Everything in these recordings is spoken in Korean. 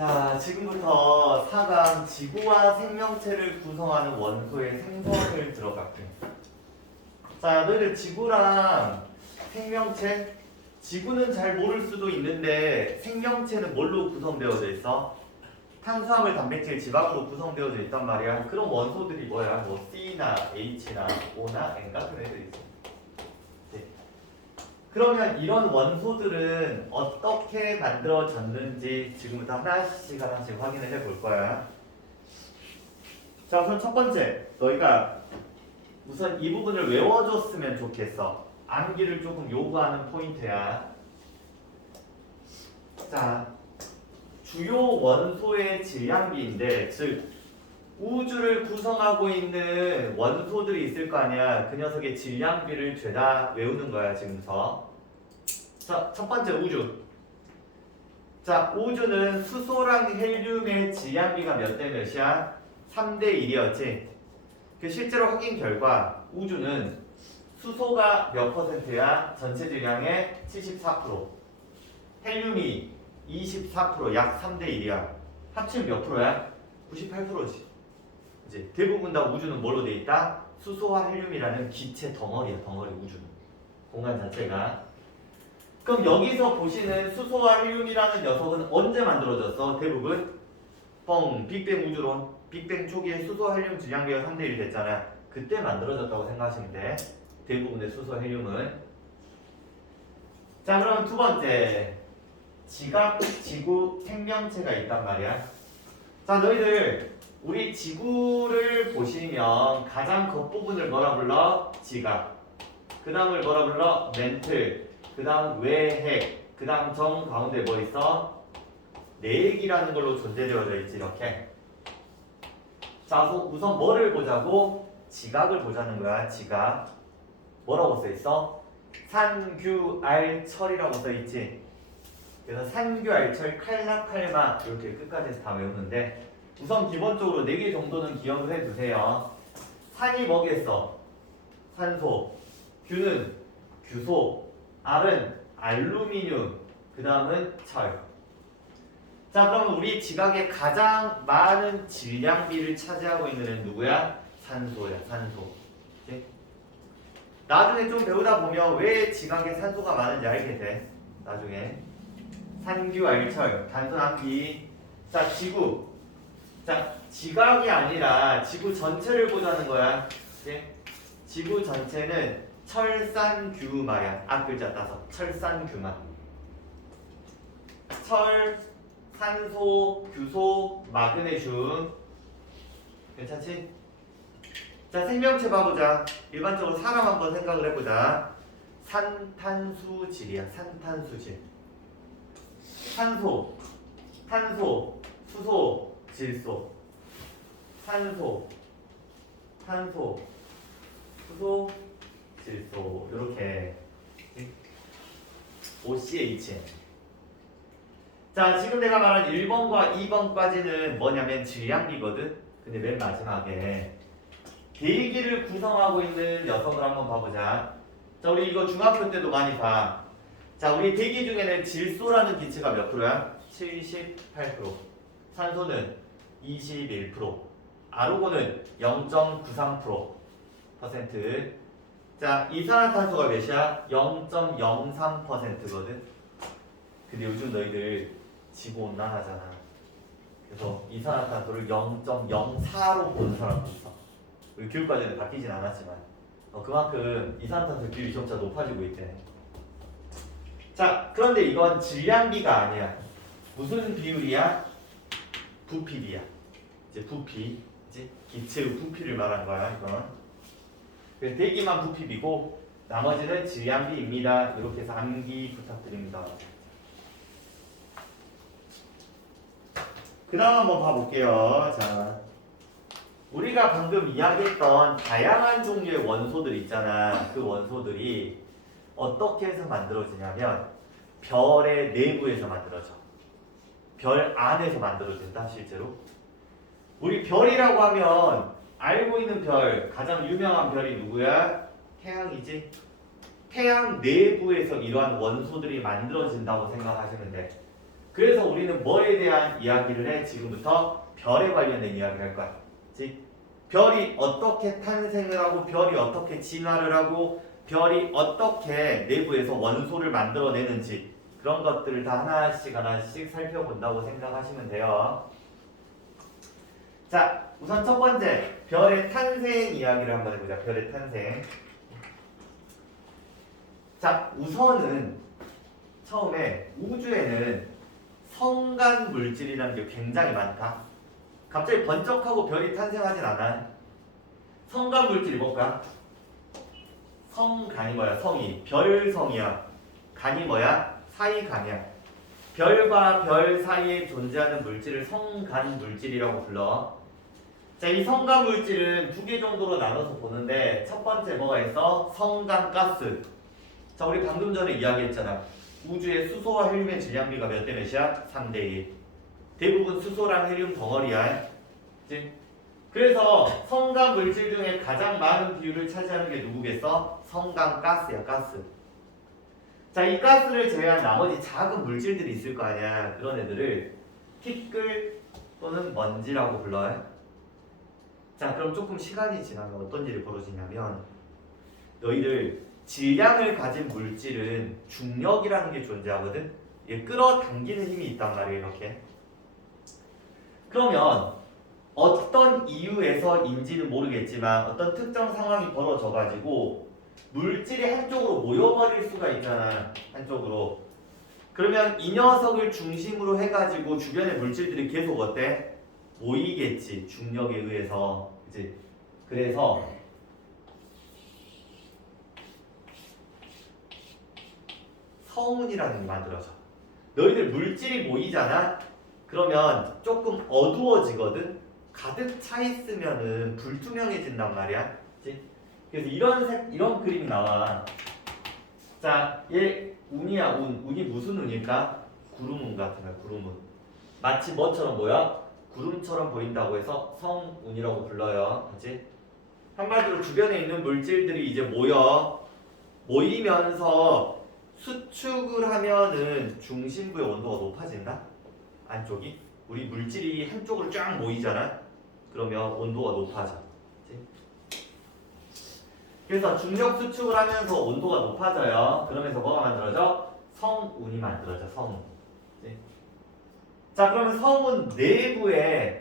자, 지금부터 4강 지구와 생명체를 구성하는 원소의 생성을 들어갈게. 자, 너희들 지구랑 생명체? 지구는 잘 모를 수도 있는데 생명체는 뭘로 구성되어져 있어? 탄수화물, 단백질, 지방으로 구성되어져 있단 말이야. 그런 원소들이 뭐야? 뭐 C나 H나 O나 N 같은 애들이지. 네. 그러면 이런 원소들은 어떻게 만들어졌는지 지금부터 하나씩 확인을 해볼 거야. 자, 우선 첫 번째, 너희가 우선 이 부분을 외워줬으면 좋겠어. 암기를 조금 요구하는 포인트야. 자, 주요 원소의 질량비인데, 즉 우주를 구성하고 있는 원소들이 있을 거 아니야. 그 녀석의 질량비를 죄다 외우는 거야 지금부터. 자, 첫 번째 우주. 자, 우주는 수소랑 헬륨의 질량비가 몇 대 몇이야? 3대 1이었지. 그 실제로 확인 결과 우주는 수소가 몇 퍼센트야? 전체 질량의 74%, 헬륨이 24%, 약 3대 1이야. 합치면 몇 프로야? 98%지. 이제 대부분 다 우주는 뭘로 돼 있다? 수소와 헬륨이라는 기체 덩어리야. 덩어리 우주는. 공간 자체가. 그럼 여기서 보시는 수소와 헬륨이라는 녀석은 언제 만들어졌어? 대부분 빅뱅 우주론. 빅뱅 초기에 수소 헬륨 질량비가 3대 1 됐잖아. 그때 만들어졌다고 생각하시면 돼. 대부분의 수소 헬륨은. 자, 그럼 두 번째, 지각, 지구, 생명체가 있단 말이야. 자, 너희들 우리 지구를 보시면 가장 겉부분을 뭐라 불러? 지각. 그 다음을 뭐라 불러? 멘틀. 그 다음 외핵. 그 다음 정 가운데 뭐 있어? 내핵이라는 걸로 존재되어져 있지. 이렇게. 자, 우선 뭐를 보자고? 지각을 보자는 거야. 지각. 뭐라고 써있어? 산규알철이라고 써있지. 그래서 산규알철, 칼라칼마 이렇게 끝까지 해서 다 외우는데, 우선 기본적으로 4개 정도는 기억을 해두세요. 산이 뭐겠어? 산소. 규는 규소. 알은 알루미늄. 그 다음은 철. 자, 그럼 우리 지각의 가장 많은 질량비를 차지하고 있는 애는 누구야? 산소야. 산소. 오케이? 나중에 좀 배우다 보면 왜 지각에 산소가 많은지 알게 돼. 나중에. 산규알철. 단순 암기. 자, 지구. 자, 지각이 아니라 지구 전체를 보자는 거야. 오케이? 지구 전체는 철산규마야. 앞글자 따서 철산규마. 철, 산소, 규소, 마그네슘. 괜찮지? 자, 생명체 봐보자. 일반적으로 사람 한번 생각을 해보자. 산탄수질이야. 산탄수질. 산소, 탄소, 수소, 질소. 산소, 탄소, 수소, 질소. 요렇게 OCHN. 자, 지금 내가 말한 1번과 2번까지는 뭐냐면 질량비거든. 근데 맨 마지막에 대기를 구성하고 있는 녀석을 한번 봐보자. 자, 우리 이거 중학교 때도 많이 봐. 자, 우리 대기 중에는 질소라는 기체가 몇 프로야? 78%. 산소는 21%. 아르곤은 0.93%. 자, 이산화탄소가 몇이야? 0.03%거든. 근데 요즘 너희들 지구온난화잖아. 그래서 이산화탄소를 0.04로 보는 사람도 있어. 우리 교육과정은 바뀌진 않았지만 그만큼 이산화탄소 비율이 점차 높아지고 있대. 자, 그런데 이건 질량비가 아니야. 무슨 비율이야? 부피비야. 이제 부피, 이제 기체의 부피를 말하는 거야. 이건. 그래서 대기만 부피비고 나머지는 질량비입니다. 이렇게 해서 암기 부탁드립니다. 그 다음 한번 봐볼게요. 자, 우리가 방금 이야기했던 다양한 종류의 원소들 있잖아. 그 원소들이 어떻게 해서 만들어지냐면 별의 내부에서 만들어져. 별 안에서 만들어진다. 실제로 우리 별이라고 하면 알고 있는 별, 가장 유명한 별이 누구야? 태양이지. 태양 내부에서 이러한 원소들이 만들어진다고 생각하시면 돼. 그래서 우리는 뭐에 대한 이야기를 해? 지금부터 별에 관련된 이야기를 할 거야. 그치? 별이 어떻게 탄생을 하고 별이 어떻게 진화를 하고 별이 어떻게 내부에서 원소를 만들어내는지 그런 것들을 다 하나씩 살펴본다고 생각하시면 돼요. 자, 우선 첫 번째 별의 탄생 이야기를 한번 해보자. 별의 탄생. 자, 우선은 처음에 우주에는 성간 물질이라는 게 굉장히 많다. 갑자기 번쩍하고 별이 탄생하진 않아. 성간 물질이 뭘까? 성간이 뭐야? 성이 별성이야. 간이 뭐야? 사이간이야. 별과 별 사이에 존재하는 물질을 성간 물질이라고 불러. 자, 이 성간 물질은 두 개 정도로 나눠서 보는데 첫 번째 뭐가 있어? 성간 가스. 자, 우리 방금 전에 이야기했잖아. 우주의 수소와 헬륨의 질량비가 몇 대 몇이야? 3대 1. 대부분 수소랑 헬륨 덩어리야. 그치? 그래서 성간 물질 중에 가장 많은 비율을 차지하는 게 누구겠어? 성간 가스야, 가스. 자, 이 가스를 제외한 나머지 작은 물질들이 있을 거 아니야. 그런 애들을 티끌 또는 먼지라고 불러요. 자, 그럼 조금 시간이 지나면 어떤 일이 벌어지냐면 너희들 질량을 가진 물질은 중력이라는 게 존재하거든. 이게 끌어당기는 힘이 있단 말이에요. 이렇게. 그러면 어떤 이유에서인지는 모르겠지만 어떤 특정 상황이 벌어져가지고 물질이 한쪽으로 모여버릴 수가 있잖아. 한쪽으로. 그러면 이 녀석을 중심으로 해가지고 주변의 물질들이 계속 어때? 모이겠지. 중력에 의해서. 그치? 그래서 성운이라는 게 만들어져. 너희들 물질이 모이잖아? 그러면 조금 어두워지거든? 가득 차 있으면은 불투명해진단 말이야. 그치? 그래서 이런 그림이 나와. 자, 얘 운이야, 운. 운이 무슨 운일까? 구름운 같은 거야, 구름운. 마치 뭐처럼 보여? 구름처럼 보인다고 해서 성운이라고 불러요. 그치? 한마디로 주변에 있는 물질들이 이제 모이면서 수축을 하면은 중심부의 온도가 높아진다? 안쪽이? 우리 물질이 한쪽으로 쫙 모이잖아? 그러면 온도가 높아져. 그치? 그래서 중력 수축을 하면서 온도가 높아져요. 그러면서 뭐가 만들어져? 성운이 만들어져, 성운. 그치? 자, 그러면 성운 내부에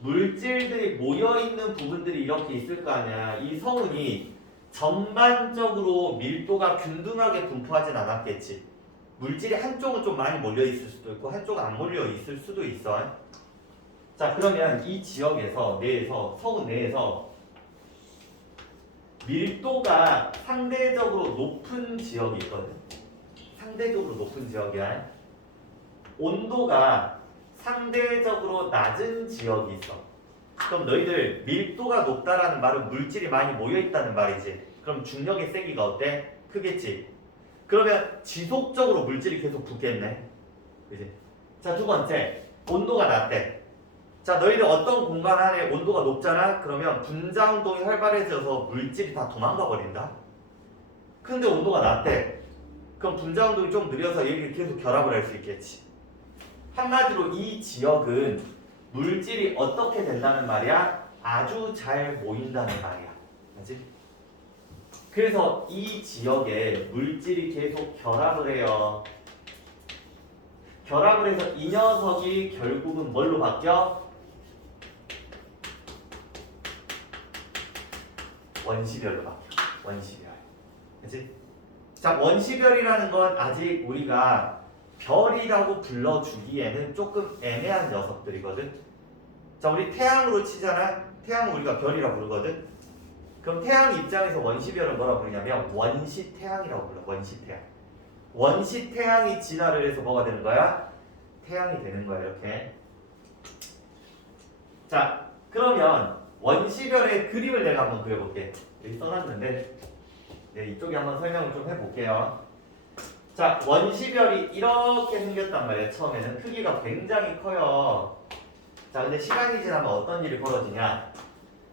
물질들이 모여있는 부분들이 이렇게 있을 거 아니야. 이 성운이 전반적으로 밀도가 균등하게 분포하진 않았겠지. 물질이 한쪽은 좀 많이 몰려있을 수도 있고 한쪽은 안 몰려있을 수도 있어. 자, 그러면 이 지역에서 성운 내에서 밀도가 상대적으로 높은 지역이 있거든. 상대적으로 높은 지역이야. 온도가 상대적으로 낮은 지역이 있어. 그럼 너희들 밀도가 높다라는 말은 물질이 많이 모여있다는 말이지. 그럼 중력의 세기가 어때? 크겠지. 그러면 지속적으로 물질이 계속 붙겠네. 그지? 자, 두 번째, 온도가 낮대. 자, 너희들 어떤 공간 안에 온도가 높잖아? 그러면 분자운동이 활발해져서 물질이 다 도망가 버린다. 근데 온도가 낮대. 그럼 분자운동이 좀 느려서 얘를 계속 결합을 할 수 있겠지. 한마디로 이 지역은 물질이 어떻게 된다는 말이야? 아주 잘 모인다는 말이야. 그렇지? 그래서 이 지역에 물질이 계속 결합을 해요. 결합을 해서 이 녀석이 결국은 뭘로 바뀌어? 원시별로 바뀌어. 원시별. 그렇지? 자, 원시별이라는 건 아직 우리가 별이라고 불러주기에는 조금 애매한 녀석들이거든. 자, 우리 태양으로 치잖아. 태양은 우리가 별이라고 부르거든. 그럼 태양 입장에서 원시별은 뭐라고 부르냐면 원시태양이라고 불러. 원시태양. 원시태양이 진화를 해서 뭐가 되는 거야? 태양이 되는 거야. 이렇게. 자, 그러면 원시별의 그림을 내가 한번 그려볼게. 여기 써놨는데 이쪽에 한번 설명을 좀 해볼게요. 자, 원시별이 이렇게 생겼단 말이야. 처음에는 크기가 굉장히 커요. 자, 근데 시간이 지나면 어떤 일이 벌어지냐?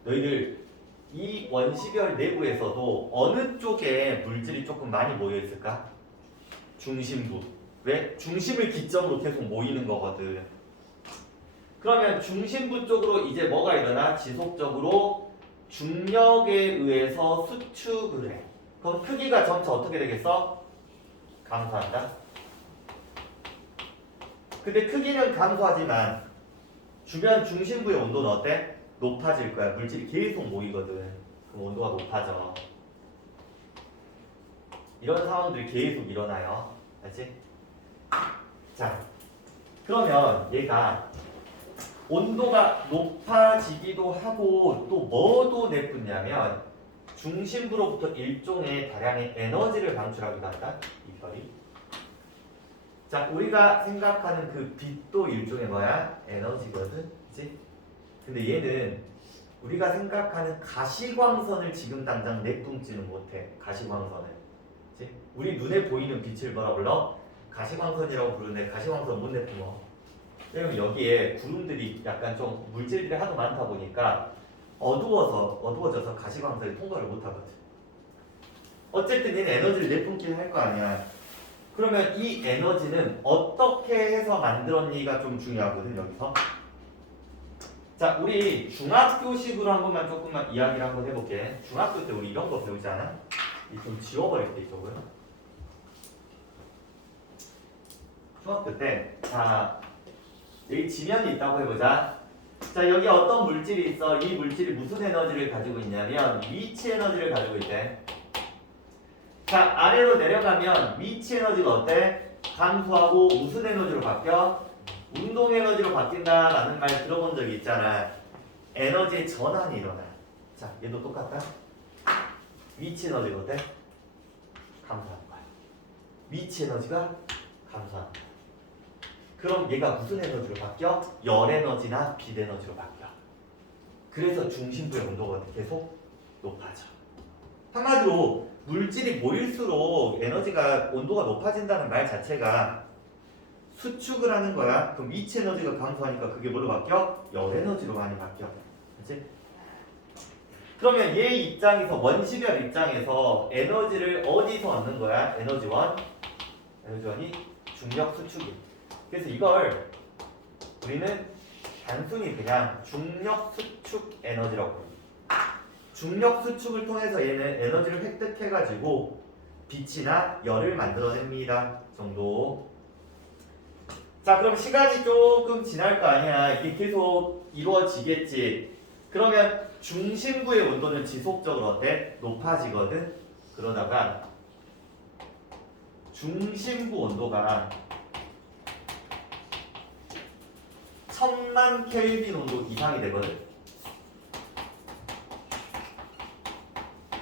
너희들 이 원시별 내부에서도 어느 쪽에 물질이 조금 많이 모여 있을까? 중심부. 왜? 중심을 기점으로 계속 모이는 거거든. 그러면 중심부 쪽으로 이제 뭐가 일어나? 지속적으로 중력에 의해서 수축을 해. 그럼 크기가 점차 어떻게 되겠어? 감소한다. 근데 크기는 감소하지만 주변 중심부의 온도는 어때? 높아질 거야. 물질이 계속 모이거든. 그럼 온도가 높아져. 이런 상황들이 계속 일어나요. 알지? 자, 그러면 얘가 온도가 높아지기도 하고 또 뭐도 내뿜냐면 중심부로부터 일종의 다량의 에너지를 방출하기도 한다. 이 별이. 자, 우리가 생각하는 그 빛도 일종의 뭐야? 에너지거든. 그치? 근데 얘는 우리가 생각하는 가시광선을 지금 당장 내뿜지는 못해. 가시광선을. 그치? 우리 눈에 보이는 빛을 뭐라 불러? 가시광선이라고 부르는데 가시광선 못 내뿜어. 왜냐면 여기에 구름들이 약간 좀 물질들이 하도 많다 보니까 어두워져서 가시광선이 통과를 못 하거든. 어쨌든 얘는 에너지를 내뿜긴 할 거 아니야. 그러면 이 에너지는 어떻게 해서 만들었니가 좀 중요하거든, 여기서. 자, 우리 중학교식으로 한 번만 조금만 이야기를 한번 해볼게. 중학교 때 우리 이런 거 배우지 않아? 좀 지워버릴게, 이쪽을. 중학교 때, 자, 여기 지면이 있다고 해보자. 자, 여기 어떤 물질이 있어? 이 물질이 무슨 에너지를 가지고 있냐면 위치 에너지를 가지고 있대. 자, 아래로 내려가면 위치 에너지가 어때? 감소하고 무슨 에너지로 바뀌어? 운동 에너지로 바뀐다라는 말 들어본 적이 있잖아. 에너지의 전환이 일어나. 자, 얘도 똑같다. 위치 에너지가 어때? 감소하는 거야. 위치 에너지가 감소하는 거야. 그럼 얘가 무슨 에너지로 바뀌어? 열 에너지나 빛 에너지로 바뀌어. 그래서 중심부의 온도가 계속 높아져. 한마디로 물질이 모일수록 에너지가 온도가 높아진다는 말 자체가 수축을 하는 거야. 그럼 위치 에너지가 감소하니까 그게 뭘로 바뀌어? 열 에너지로 많이 바뀌어. 그렇지? 그러면 얘 입장에서 원시별 입장에서 에너지를 어디서 얻는 거야? 에너지원이 중력 수축이. 그래서 이걸 우리는 단순히 그냥 중력 수축 에너지라고 부릅니다. 중력 수축을 통해서 얘는 에너지를 획득해가지고 빛이나 열을 만들어냅니다. 정도. 자, 그럼 시간이 조금 지날 거 아니야. 이게 계속 이루어지겠지. 그러면 중심부의 온도는 지속적으로 어때? 높아지거든. 그러다가 중심부 온도가 1000만 켈빈 온도 이상이 되거든.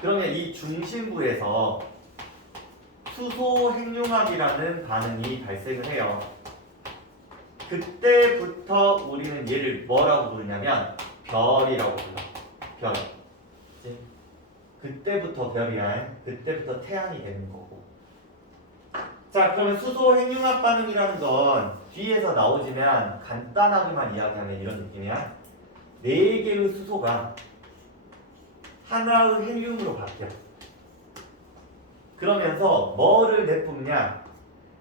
그러면 이 중심부에서 수소 핵융합이라는 반응이 발생을 해요. 그때부터 우리는 얘를 뭐라고 부르냐면 별이라고 불러. 별. 그치? 그때부터 별이야. 그때부터 태양이 되는 거고. 자, 그러면 수소 핵융합 반응이라는 건 뒤에서 나오지만 간단하게만 이야기하면 이런 느낌이야. 4개의 수소가 하나의 헬륨으로 바뀌어. 그러면서 뭐를 내뿜냐?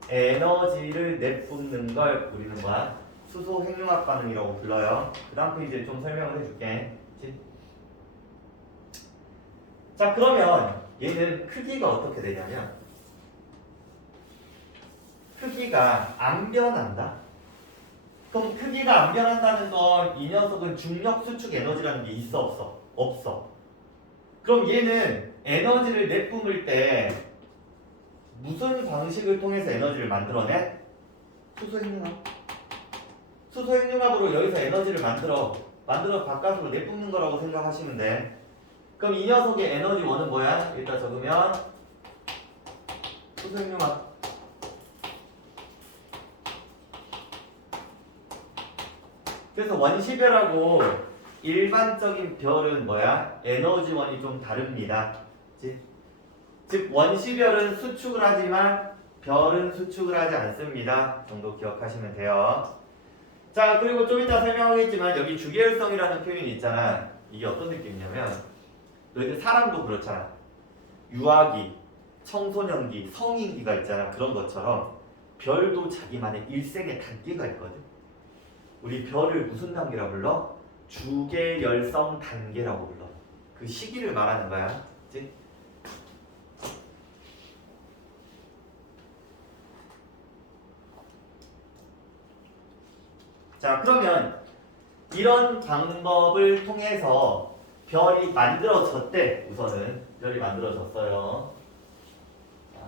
에너지를 내뿜는 걸 우리는 뭐야? 수소 핵융합 반응이라고 불러요. 그 다음 페이지에 좀 설명을 해줄게. 그치? 자, 그러면 얘는 크기가 어떻게 되냐면 크기가 안 변한다. 그럼 크기가 안 변한다는 건 이 녀석은 중력 수축 에너지라는 게 있어 없어? 없어. 그럼 얘는 에너지를 내뿜을 때 무슨 방식을 통해서 에너지를 만들어내? 수소핵융합. 수소핵융합으로 여기서 에너지를 만들어 바깥으로 내뿜는 거라고 생각하시면 돼. 그럼 이 녀석의 에너지원은 뭐야? 일단 적으면 수소핵융합. 그래서 원시별하고 일반적인 별은 뭐야? 에너지원이 좀 다릅니다. 그치? 즉 원시별은 수축을 하지만 별은 수축을 하지 않습니다. 정도 기억하시면 돼요. 자, 그리고 좀 이따 설명하겠지만 여기 주계열성이라는 표현이 있잖아. 이게 어떤 느낌이냐면 너희들 사람도 그렇잖아. 유아기, 청소년기, 성인기가 있잖아. 그런 것처럼 별도 자기만의 일생의 단계가 있거든. 우리 별을 무슨 단계라 불러? 주계열성 단계라고 불러. 그 시기를 말하는 거야. 그치? 자, 그러면 이런 방법을 통해서 별이 만들어졌대. 우선은 별이 만들어졌어요. 자.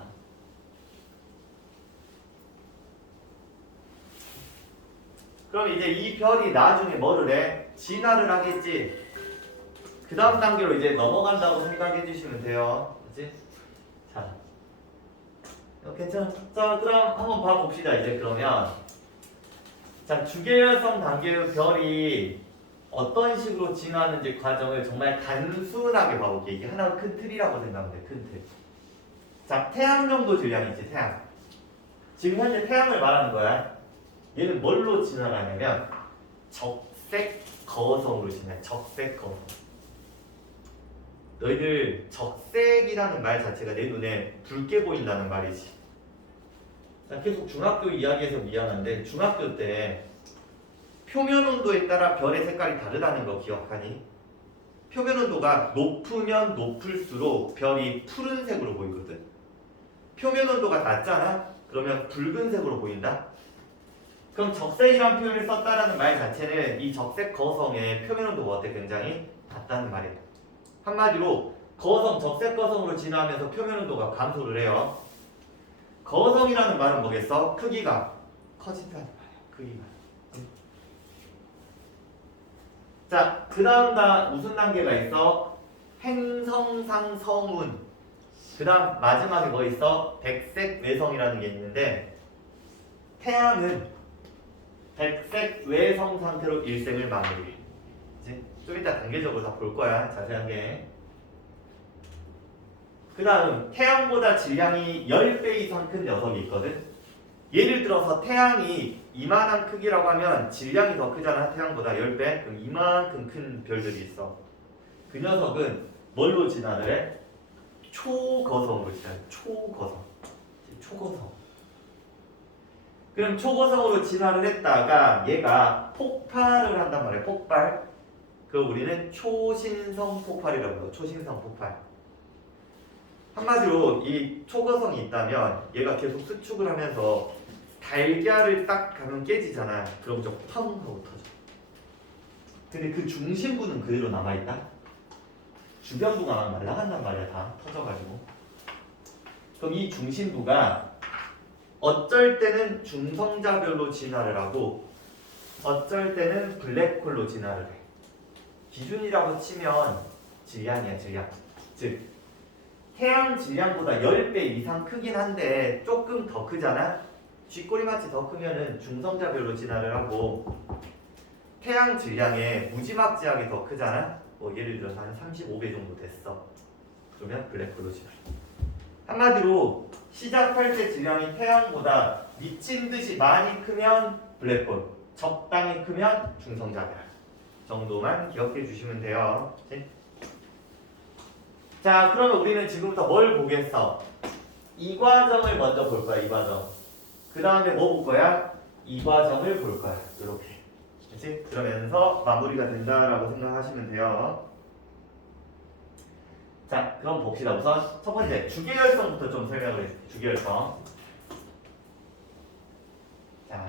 그럼 이제 이 별이 나중에 뭐를 해? 진화를 하겠지. 그 다음 단계로 이제 넘어간다고 생각해 주시면 돼요. 그치? 자, 괜찮아. 자, 그럼 한번 봐봅시다. 이제 그러면 자, 주계열성 단계의 별이 어떤 식으로 진화하는지 과정을 정말 단순하게 봐볼게. 이게 하나의 큰 틀이라고 생각하면 돼. 큰 틀. 자, 태양 정도 질량이 있지. 태양. 지금 현재 태양을 말하는 거야. 얘는 뭘로 진화를 하냐면 적색 거성으로 진화해. 적색 거성. 너희들 적색이라는 말 자체가 내 눈에 붉게 보인다는 말이지. 자, 계속 중학교 이야기에서 미안한데 중학교 때 표면 온도에 따라 별의 색깔이 다르다는 거 기억하니? 표면 온도가 높으면 높을수록 별이 푸른색으로 보이거든. 표면 온도가 낮잖아? 그러면 붉은색으로 보인다. 그럼 적색이란 표현을 썼다라는 말 자체는 이 적색 거성의 표면 온도가 어때? 굉장히 낮다는 말이에요. 한마디로 거성, 적색 거성으로 진화하면서 표면 온도가 감소를 해요. 거성이라는 말은 뭐겠어? 크기가 커진다는 말이야. 크기가. 자, 그 다음 무슨 단계가 있어? 행성상 성운. 그 다음 마지막에 뭐 있어? 백색 외성이라는 게 있는데 태양은 백색 외성 상태로 일생을 마무리해. 이제 좀 이따 단계적으로 다 볼 거야. 자세하게. 그 다음 태양보다 질량이 10배 이상 큰 녀석이 있거든. 예를 들어서 태양이 이만한 크기라고 하면 질량이 더 크잖아. 태양보다 10배. 그럼 이만큼 큰 별들이 있어. 그 녀석은 뭘로 진화를 해? 초거성으로 진화해. 초거성. 초거성. 그럼 초거성으로 진화를 했다가 얘가 폭발을 한단 말이야. 폭발. 그럼 우리는 초신성 폭발이라고 해요. 초신성 폭발. 한마디로 이 초거성이 있다면 얘가 계속 수축을 하면서 달걀을 딱 가면 깨지잖아. 그럼 저 펑 하고 터져. 근데 그 중심부는 그대로 남아있다. 주변부가 막 날아간단 말이야. 다 터져가지고. 그럼 이 중심부가 어쩔 때는 중성자별로 진화를 하고 어쩔 때는 블랙홀로 진화를 해. 기준이라고 치면 질량이야. 질량. 즉 태양 질량보다 10배 이상 크긴 한데 조금 더 크잖아. 쥐꼬리같이 더 크면은 중성자별로 진화를 하고 태양 질량의 무지막지하게 더 크잖아. 뭐 예를 들어서 한 35배 정도 됐어. 그러면 블랙홀로 진화. 한마디로 시작할 때 질량이 태양보다 미친 듯이 많이 크면 블랙홀, 적당히 크면 중성자별 정도만 기억해 주시면 돼요. 네? 자, 그러면 우리는 지금부터 뭘 보겠어? 이 과정을 먼저 볼 거야. 이 과정. 그 다음에 뭐 볼 거야? 이 과정을 볼 거야. 이렇게. 그렇지? 그러면서 마무리가 된다라고 생각하시면 돼요. 자, 그럼 봅시다. 우선 첫 번째 주계열성부터 좀 설명을 해줄게. 주계열성. 자,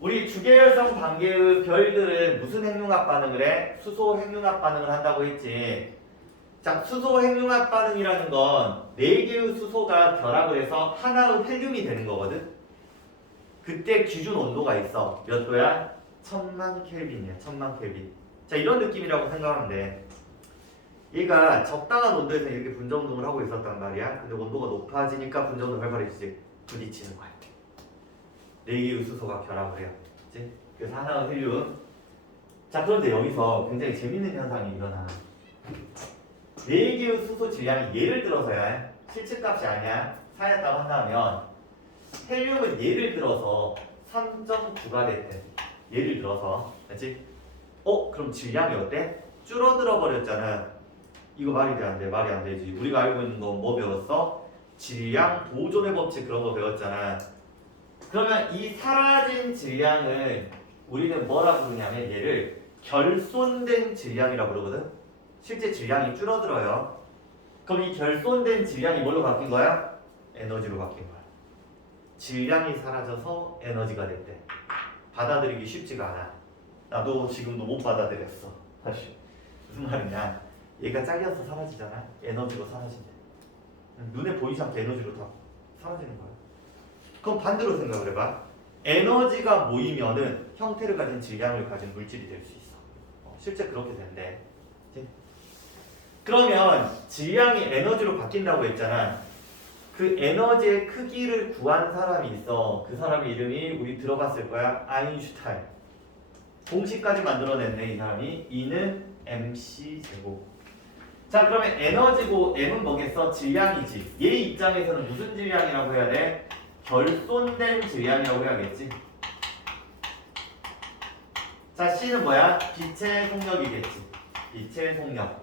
우리 주계열성 단계의 별들은 무슨 핵융합 반응을 해? 수소 핵융합 반응을 한다고 했지. 자, 수소 핵융합 반응이라는 건 4개의 수소가 결합을 해서 하나의 헬륨이 되는 거거든. 그때 기준 온도가 있어. 몇 도야? 1000만 켈빈이야. 1000만 켈빈. 자, 이런 느낌이라고 생각하면 돼. 얘가 적당한 온도에서 이렇게 분자운동을 하고 있었단 말이야. 근데 온도가 높아지니까 분자운동이 활발해지지. 부딪히는 거야. 4개의 수소가 결합을 해요. 그치? 그래서 하나의 헬륨. 자, 그런데 여기서 굉장히 재밌는 현상이 일어나. 4개의 수소 질량이 예를 들어서야 실측값이 아니야. 사였다고 한다면 헬륨은 예를 들어서 3.9가 됐대. 예를 들어서. 그치? 그럼 질량이 어때? 줄어들어 버렸잖아. 이거 말이 돼, 안 돼? 말이 안 되지. 우리가 알고 있는 건 뭐 배웠어? 질량 보존의 법칙 그런 거 배웠잖아. 그러면 이 사라진 질량을 우리는 뭐라 부르냐면 얘를 결손된 질량이라고 부르거든. 실제 질량이 줄어들어요. 그럼 이 결손된 질량이 뭘로 바뀐 거야? 에너지로 바뀐 거야. 질량이 사라져서 에너지가 됐대. 받아들이기 쉽지가 않아. 나도 지금도 못 받아들였어. 사실 무슨 말이냐? 얘가 잘려서 사라지잖아. 에너지로 사라진대. 눈에 보이지 않게 에너지로 다 사라지는 거야. 그럼 반대로 생각을 해봐. 에너지가 모이면은 형태를 가진 질량을 가진 물질이 될 수 있어. 실제 그렇게 된대. 그러면 질량이 에너지로 바뀐다고 했잖아. 그 에너지의 크기를 구한 사람이 있어. 그 사람의 이름이 우리 들어봤을 거야. 아인슈타인. 공식까지 만들어냈네 이 사람이. E는 mc 제곱. 자 그러면 에너지고 m은 뭐겠어? 질량이지. 얘 입장에서는 무슨 질량이라고 해야 돼? 결손된 질량이라고 해야겠지. 자 C는 뭐야? 빛의 속력이겠지. 빛의 속력.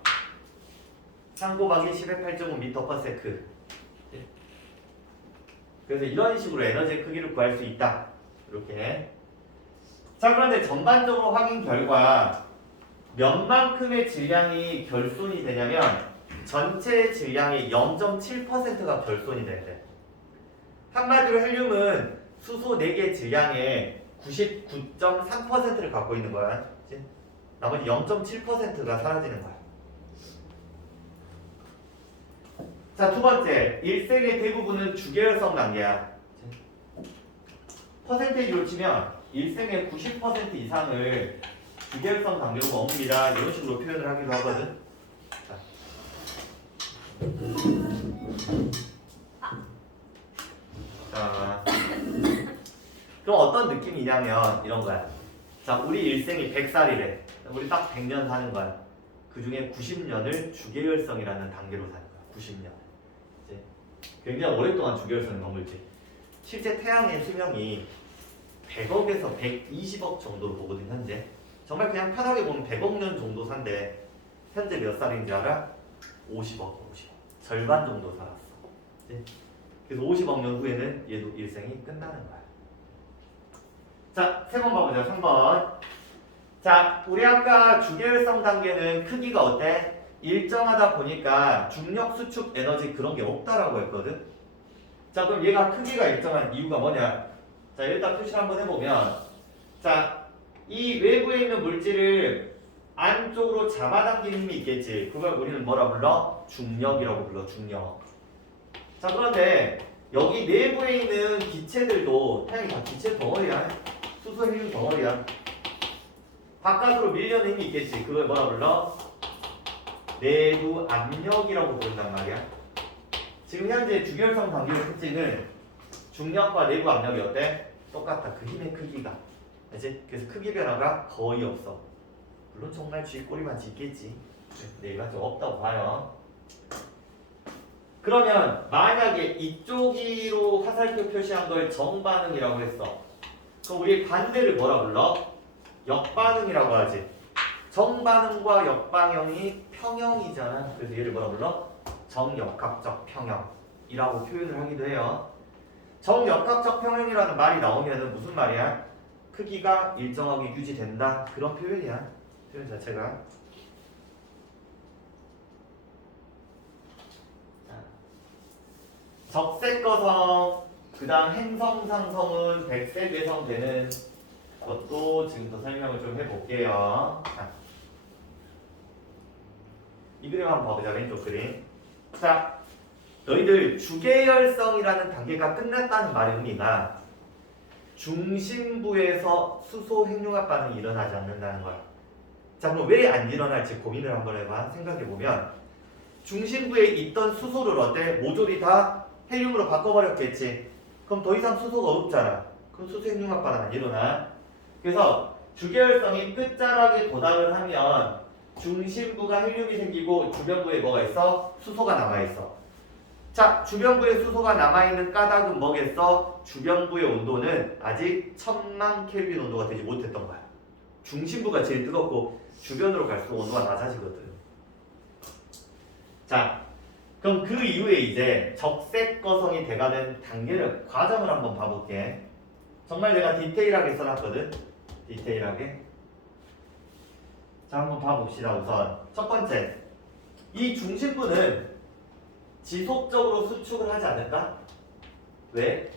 3 곱하기 10의 8.5m/s. 그래서 이런 식으로 에너지의 크기를 구할 수 있다. 이렇게. 자 그런데 전반적으로 확인 결과 몇만큼의 질량이 결손이 되냐면 전체 질량의 0.7%가 결손이 된대. 한마디로 헬륨은 수소 4개 질량의 99.3%를 갖고 있는 거야. 그치? 나머지 0.7%가 사라지는 거야. 자, 두 번째, 일생의 대부분은 주계열성 단계야. 퍼센테이지로 치면 일생의 90% 이상을 주계열성 단계로 머뭅니다. 이런 식으로 표현을 하기도 하거든. 자, 그럼 어떤 느낌이냐면 이런 거야. 자, 우리 일생이 100살이래. 우리 딱 100년 사는 거야. 그 중에 90년을 주계열성이라는 단계로 사는 거야. 90년. 굉장히 오랫동안 주계열성을 머물지. 실제 태양의 수명이 100억에서 120억 정도로 보거든 현재. 정말 그냥 편하게 보면 100억 년 정도 산대. 현재 몇 살인지 알아? 50억. 절반 정도 살았어. 그래서 50억 년 후에는 얘도 일생이 끝나는 거야. 자, 3번 봐보자. 3번. 자, 우리 아까 주계열성 단계는 크기가 어때? 일정하다 보니까 중력 수축 에너지 그런 게 없다라고 했거든. 자 그럼 얘가 크기가 일정한 이유가 뭐냐? 자 일단 표시를 한번 해보면 자 이 외부에 있는 물질을 안쪽으로 잡아당기는 힘이 있겠지. 그걸 우리는 뭐라 불러? 중력이라고 불러. 중력. 자 그런데 여기 내부에 있는 기체들도 태양이 다 기체 덩어리야. 수소 헬륨 덩어리야. 바깥으로 밀려는 힘이 있겠지. 그걸 뭐라 불러? 내부 압력이라고 부른단 말이야. 지금 현재 주계열성 단계의 특징은 중력과 내부 압력이 어때? 똑같아. 그 힘의 크기가. 알지? 그래서 크기 변화가 거의 없어. 물론 정말 쥐꼬리만 짖겠지. 근데 이건 좀 없다고 봐요. 그러면 만약에 이쪽으로 화살표 표시한 걸 정반응이라고 했어. 그럼 우리 반대를 뭐라 불러? 역반응이라고 하지. 정반응과 역방형이 평형이잖아. 그래서 얘를 뭐라 불러? 정역학적 평형이라고 표현을 하기도 해요. 정역학적 평형이라는 말이 나오면은 무슨 말이야? 크기가 일정하게 유지된다. 그런 표현이야. 표현 자체가. 적색거성, 그 다음 행성상성은 백색외성 되는 것도 지금부터 설명을 좀 해볼게요. 자, 이 그림 한번 봐보자. 왼쪽 그림. 자, 너희들 주계열성이라는 단계가 끝났다는 말의 의미가 중심부에서 수소 핵융합 반응이 일어나지 않는다는 거야. 자, 그럼 왜 안 일어날지 고민을 한번 해봐. 생각해보면 중심부에 있던 수소를 어때? 모조리 다 헬륨으로 바꿔버렸겠지. 그럼 더 이상 수소가 없잖아. 그럼 수소 핵융합 반응 안 일어나. 그래서 주계열성이 끝자락에 도달을 하면 중심부가 헬륨이 생기고 주변부에 뭐가 있어? 수소가 남아있어. 자, 주변부에 수소가 남아있는 까닭은 뭐겠어? 주변부의 온도는 아직 1000만 켈빈 온도가 되지 못했던 거야. 중심부가 제일 뜨겁고 주변으로 갈수록 온도가 낮아지거든. 자, 그럼 그 이후에 이제 적색 거성이 돼가는 단계를 과정을 한번 봐볼게. 정말 내가 디테일하게 써놨거든. 디테일하게. 자, 한번 봐봅시다. 우선 첫 번째, 이 중심부는 지속적으로 수축을 하지 않을까? 왜?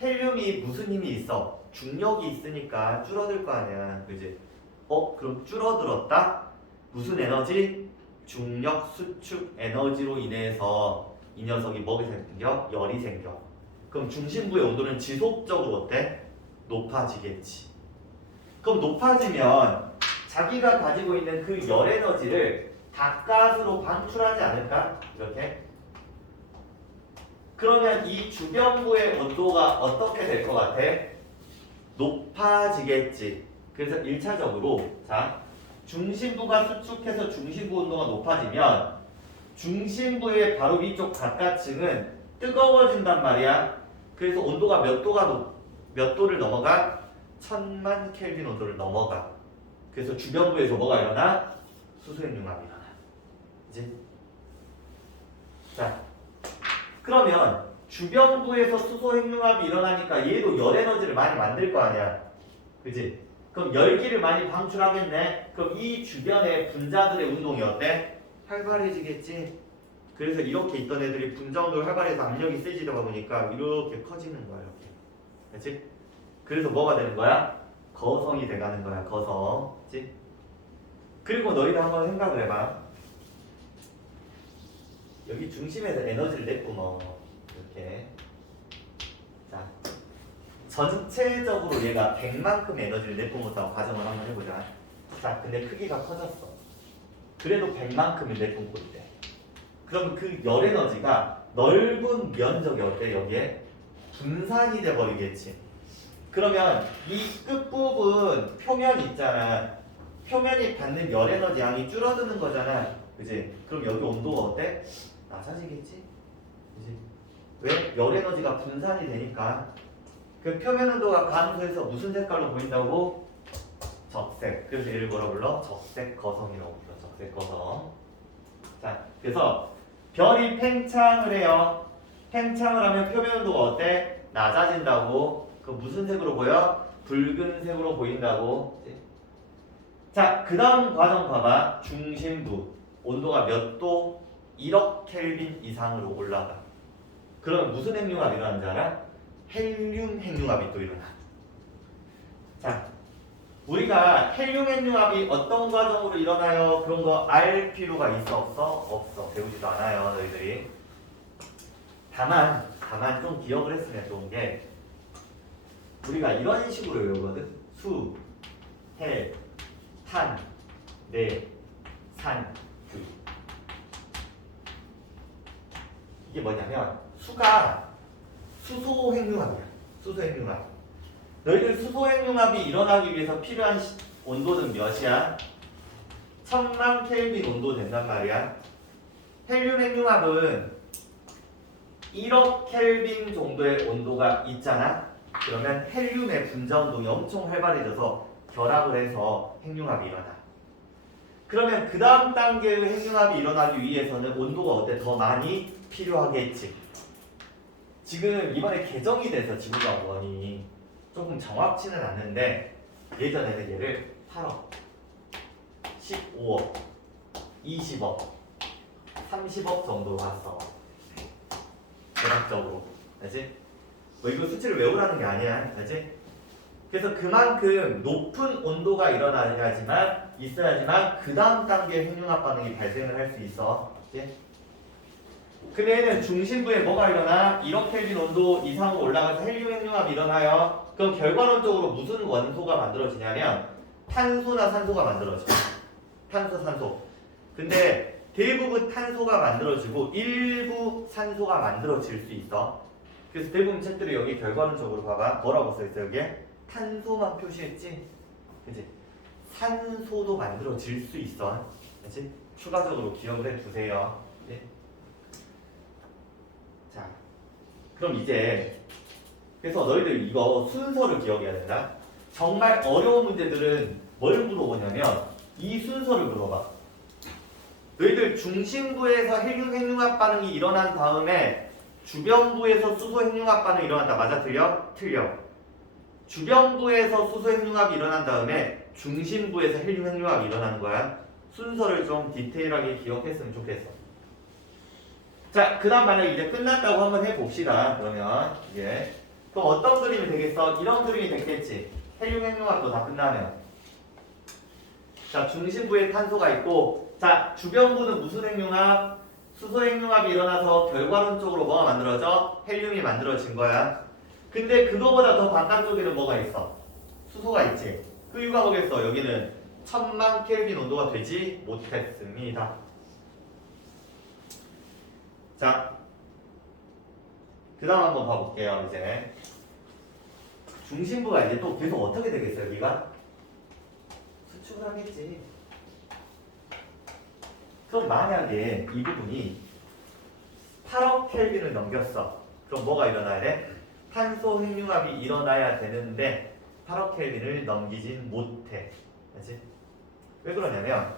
헬륨이 무슨 힘이 있어? 중력이 있으니까 줄어들 거 아니야. 그지? 그럼 줄어들었다? 무슨 에너지? 중력 수축 에너지로 인해서 이 녀석이 뭐가 생겨? 열이 생겨. 그럼 중심부의 온도는 지속적으로 어때? 높아지겠지. 그럼 높아지면 자기가 가지고 있는 그 열 에너지를 바깥으로 방출하지 않을까? 이렇게. 그러면 이 주변부의 온도가 어떻게 될 것 같아? 높아지겠지. 그래서 1차적으로 자, 중심부가 수축해서 중심부 온도가 높아지면 중심부의 바로 위쪽 바깥층은 뜨거워진단 말이야. 그래서 온도가 몇 도를 넘어가? 1000만 켈빈 온도를 넘어가. 그래서 주변부에서 뭐가 일어나? 수소핵융합이 일어나. 그치? 자, 그러면 주변부에서 수소핵융합이 일어나니까 얘도 열 에너지를 많이 만들 거 아니야. 그치? 그럼 열기를 많이 방출하겠네. 그럼 이 주변의 분자들의 운동이 어때? 활발해지겠지. 그래서 이렇게 있던 애들이 분자운동이 활발해서 압력이 세지다 보니까 이렇게 커지는 거야. 이렇게. 그치? 그래서 뭐가 되는 거야? 거성이 돼가는 거야. 거성. 그치? 그리고 너희들 한번 생각을 해봐. 여기 중심에서 에너지를 냈구먼. 이렇게. 자, 전체적으로 얘가 100만큼 에너지를 내뿜었다고 가정을 한번 해보자. 자, 근데 크기가 커졌어. 그래도 100만큼을 내뿜고 있대. 그럼 그 열 에너지가 넓은 면적이 어때? 여기에 분산이 돼버리겠지. 그러면 이 끝부분 표면 있잖아. 표면이 받는 열 에너지 양이 줄어드는 거잖아. 그지? 그럼 여기 온도가 어때? 낮아지겠지? 그지? 왜? 열 에너지가 분산이 되니까. 그 표면 온도가 감소해서 무슨 색깔로 보인다고? 적색. 그래서 얘를 뭐라 불러? 적색 거성이라고 불러. 적색 거성. 자, 그래서 별이 팽창을 해요. 팽창을 하면 표면 온도가 어때? 낮아진다고. 그 무슨 색으로 보여? 붉은색으로 보인다고. 자, 그 다음 과정 봐봐. 중심부 온도가 몇 도? 1억 켈빈 이상으로 올라가. 그럼 무슨 핵융합이 일어나는 줄 알아? 헬륨 핵융합이 또 일어나. 자, 우리가 헬륨 핵융합이 어떤 과정으로 일어나요? 그런 거 알 필요가 있어 없어? 없어. 배우지도 않아요 너희들이. 다만 좀 기억을 했으면 좋은 게 우리가 이런 식으로 외우거든. 수, 헬, 탄, 내, 산, 그. 이게 뭐냐면 수가 수소핵융합이야. 수소핵융합. 너희들 수소핵융합이 일어나기 위해서 필요한 온도는 몇이야? 1000만 켈빈 온도 된단 말이야. 헬륨 핵융합은 1억 켈빈 정도의 온도가 있잖아. 그러면 헬륨의 분자 운동이 엄청 활발해져서 결합을 해서 핵융합이 일어나. 그러면 그 다음 단계의 핵융합이 일어나기 위해서는 온도가 어때? 더 많이 필요하겠지. 지금 이번에 개정이 돼서 지구과학원이 조금 정확치는 않는데 예전에는 얘를 8억, 15억, 20억, 30억 정도로 봤어. 대략적으로. 알지? 뭐 이거 수치를 외우라는 게 아니야. 알지? 그래서 그만큼 높은 온도가 있어야지만 그 다음 단계의 핵융합 반응이 발생을 할 수 있어. 알지? 근데 얘는 중심부에 뭐가 일어나? 1억 켈빈 온도 이상으로 올라가서 헬륨 핵융합이 일어나요. 그럼 결과론적으로 무슨 원소가 만들어지냐면 탄소나 산소가 만들어져. 탄소, 산소. 근데 대부분 탄소가 만들어지고 일부 산소가 만들어질 수 있어. 그래서 대부분 책들이 여기 결과론적으로 봐봐. 뭐라고 써있어 여기에? 탄소만 표시했지? 그치? 산소도 만들어질 수 있어. 그치? 추가적으로 기억을 해두세요. 네? 자, 그럼 이제 그래서 너희들 이거 순서를 기억해야 된다. 정말 어려운 문제들은 뭘 물어보냐면 이 순서를 물어봐. 너희들 중심부에서 헬륨 핵융합 반응이 일어난 다음에 주변부에서 수소 핵융합 반응이 일어난다. 맞아? 틀려? 틀려. 주변부에서 수소 핵융합이 일어난 다음에 중심부에서 헬륨 핵융합이 일어나는 거야. 순서를 좀 디테일하게 기억했으면 좋겠어. 자, 그 다음 만약에 이제 끝났다고 한번 해봅시다. 그러면 이제 그럼 어떤 그림이 되겠어? 이런 그림이 됐겠지. 헬륨 핵융합도 다 끝나면. 자, 중심부에 탄소가 있고, 자, 주변부는 무슨 핵융합? 수소 핵융합이 일어나서 결과론적으로 뭐가 만들어져? 헬륨이 만들어진 거야. 근데 그거보다 더 바깥쪽에는 뭐가 있어? 수소가 있지. 그 이유가 뭐겠어? 여기는 1000만 켈빈 온도가 되지 못했습니다. 자, 그 다음 한번 봐볼게요. 이제 중심부가 이제 또 계속 어떻게 되겠어요? 여기가 수축을 하겠지. 그럼 만약에 이 부분이 8억 켈빈을 넘겼어. 그럼 뭐가 일어나야 돼? 탄소 핵융합이 일어나야 되는데 8억 켈빈을 넘기진 못해. 그렇지? 왜 그러냐면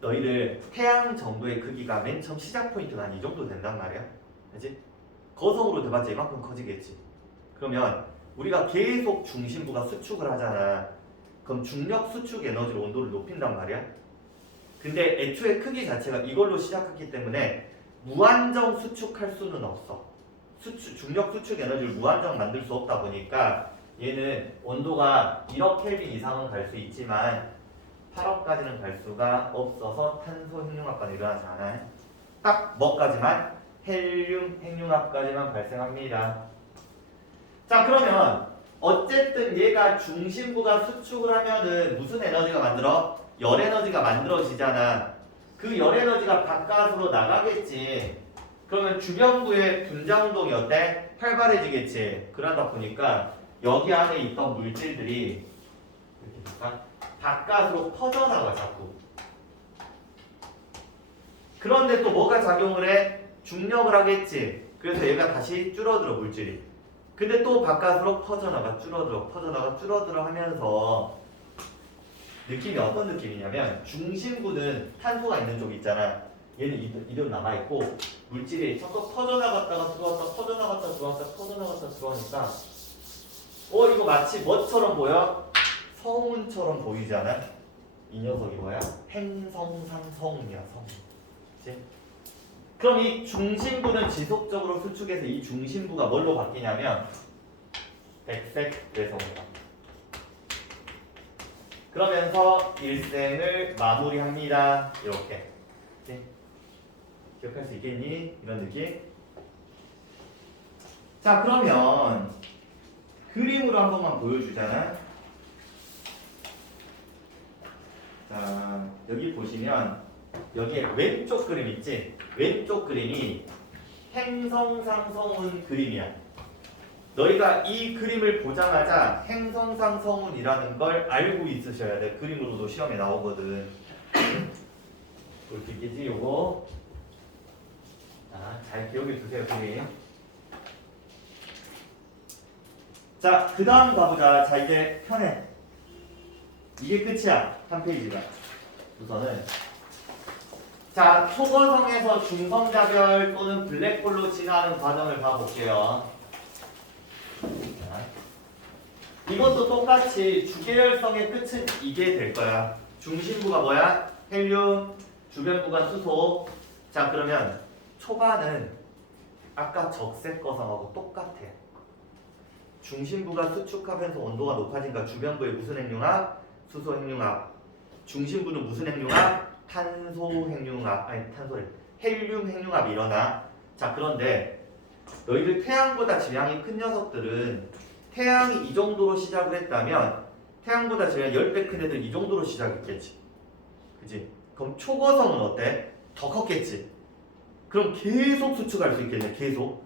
너희들 태양 정도의 크기가 맨 처음 시작 포인트가 한 이 정도 된단 말이야. 그렇지? 거성으로 돼봤자 이만큼 커지겠지. 그러면 우리가 계속 중심부가 수축을 하잖아. 그럼 중력 수축 에너지로 온도를 높인단 말이야. 근데 애초에 크기 자체가 이걸로 시작했기 때문에 무한정 수축할 수는 없어. 중력 수축 에너지를 무한정 만들 수 없다 보니까 얘는 온도가 1억 켈빈 이상은 갈 수 있지만 8억까지는 갈 수가 없어서 탄소 핵융합과 일어나지 않아요. 딱 뭐까지만? 헬륨 핵융합까지만 발생합니다. 자, 그러면 어쨌든 얘가 중심부가 수축을 하면은 무슨 에너지가 만들어? 열 에너지가 만들어지잖아. 그 열 에너지가 바깥으로 나가겠지. 그러면 주변부의 분자 운동이 어때? 활발해지겠지. 그러다 보니까 여기 안에 있던 물질들이 이렇게 바깥으로 퍼져나가 자꾸. 그런데 또 뭐가 작용을 해? 중력을 하겠지. 그래서 얘가 다시 줄어들어 물질이. 근데 또 바깥으로 퍼져나가 줄어들어 하면서 느낌이 어떤 느낌이냐면 중심부는 탄소가 있는 쪽 있잖아. 얘는 이대로 남아있고 물질이 자꾸 퍼져나갔다가 들어왔다 퍼져나갔다 들어왔다 퍼져나갔다 들어오니까 이거 마치 뭐처럼 보여? 성운처럼 보이잖아. 이 녀석이 뭐야? 행성상성이야. 성. 그치? 그럼 이 중심부는 지속적으로 수축해서 이 중심부가 뭘로 바뀌냐면 백색 외성이다. 그러면서 일생을 마무리합니다. 이렇게. 네. 기억할 수 있겠니? 이런 느낌. 자, 그러면 그림으로 한 번만 보여주잖아. 자, 여기 보시면 여기에 왼쪽 그림 있지? 왼쪽 그림이 행성상성운 그림이야. 너희가 이 그림을 보자마자 행성상성운이라는 걸 알고 있으셔야 돼. 그림으로도 시험에 나오거든. 볼 수 있겠지? 요거. 자, 잘 기억해 두세요. 그림. 자, 그 다음 가보자. 자, 이제 편해. 이게 끝이야. 한 페이지가. 우선은 자, 초거성에서 중성자별 또는 블랙홀로 진화하는 과정을 봐볼게요. 자, 이것도 똑같이 주계열성의 끝은 이게 될 거야. 중심부가 뭐야? 헬륨, 주변부가 수소. 자, 그러면 초반은 아까 적색 거성하고 똑같아. 중심부가 수축하면서 온도가 높아진가 주변부에 무슨 핵융합? 수소 핵융합. 중심부는 무슨 핵융합? 탄소 핵융합. 아니, 탄소래. 헬륨 핵융합이 일어나. 자, 그런데 너희들 태양보다 질량이 큰 녀석들은 태양이 이 정도로 시작을 했다면 태양보다 질량이 10배 큰 애들 이 정도로 시작했겠지. 그치? 그럼 초거성은 어때? 더 컸겠지. 그럼 계속 수축할 수 있겠네. 계속.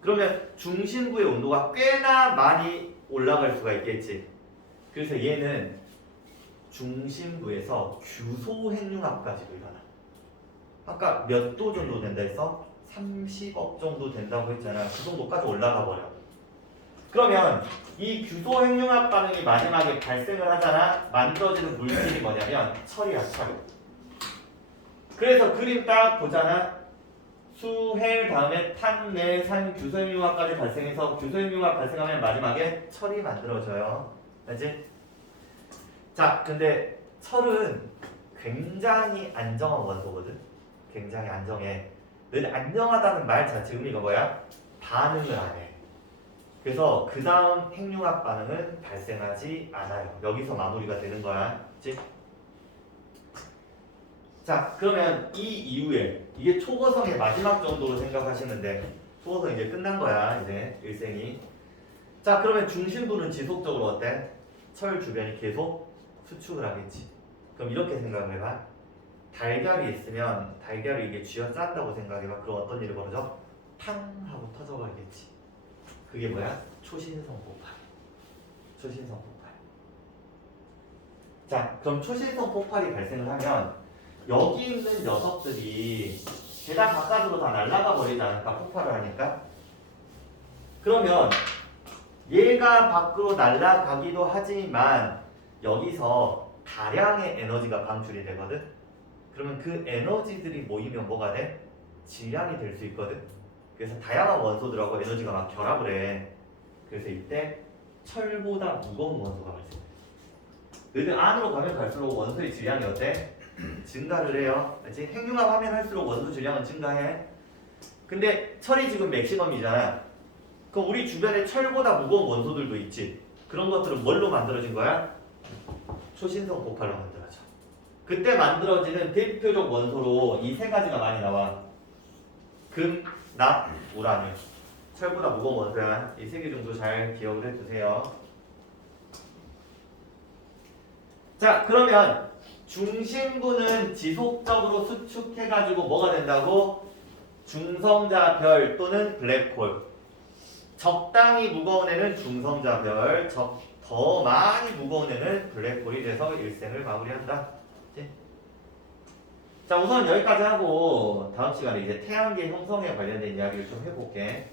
그러면 중심부의 온도가 꽤나 많이 올라갈 수가 있겠지. 그래서 얘는 중심부에서 규소 핵융합까지도 일어나. 아까 몇 도 정도 된다 해서 30억 정도 된다고 했잖아. 그 정도까지 올라가 버려. 그러면 이 규소 핵융합 반응이 마지막에 발생을 하잖아. 만들어지는 물질이 뭐냐면 철이야, 철. 그래서 그림 딱 보잖아. 수헬 다음에 탄, 내, 산, 규소염융합까지 발생해서 규소염융합 발생하면 마지막에 철이 만들어져요. 알지? 자, 근데 철은 굉장히 안정한 원소거든. 굉장히 안정해. 늘 안정하다는 말 자체 의미가 뭐야? 반응을 안 해. 그래서 그 다음 핵융합 반응은 발생하지 않아요. 여기서 마무리가 되는 거야. 그치? 자, 그러면 이 이후에 이게 초고성의 마지막 정도로 생각하시는데 초고성 이제 끝난 거야. 이제 일생이. 자, 그러면 중심부는 지속적으로 어때? 철 주변이 계속 수축을 하겠지. 그럼 이렇게 생각을 해봐. 달걀이 있으면 달걀이 이게 쥐어짠다고 생각해봐. 그럼 어떤 일이 벌어져? 팡 하고 터져버리겠지. 그게 뭐야? 초신성 폭발. 초신성 폭발. 자, 그럼 초신성 폭발이 발생을 하면 여기 있는 녀석들이 계단 바깥으로 다 날아가 버리지 않을까? 폭발을 하니까. 그러면 얘가 밖으로 날아가기도 하지만 여기서 다량의 에너지가 방출이 되거든. 그러면 그 에너지들이 모이면 뭐가 돼? 질량이 될 수 있거든. 그래서 다양한 원소들하고 에너지가 막 결합을 해. 그래서 이때 철보다 무거운 원소가 발생해. 너희들 안으로 가면 갈수록 원소의 질량이 어때? 증가를 해요. 그렇지? 핵융합하면 할수록 원소 질량은 증가해. 근데 철이 지금 맥시멈이잖아. 그럼 우리 주변에 철보다 무거운 원소들도 있지. 그런 것들은 뭘로 만들어진 거야? 초신성 폭발로 만들어져. 그때 만들어지는 대표적 원소로 이 세 가지가 많이 나와. 금, 납, 우라늄. 철보다 무거운 원소야. 이 세 개 정도 잘 기억을 해두세요. 자, 그러면 중심부는 지속적으로 수축해가지고 뭐가 된다고? 중성자별 또는 블랙홀. 적당히 무거운 애는 중성자별, 더 많이 무거운 애는 블랙홀이 돼서 일생을 마무리한다. 그치? 자, 우선 여기까지 하고 다음 시간에 이제 태양계 형성에 관련된 이야기를 좀 해볼게.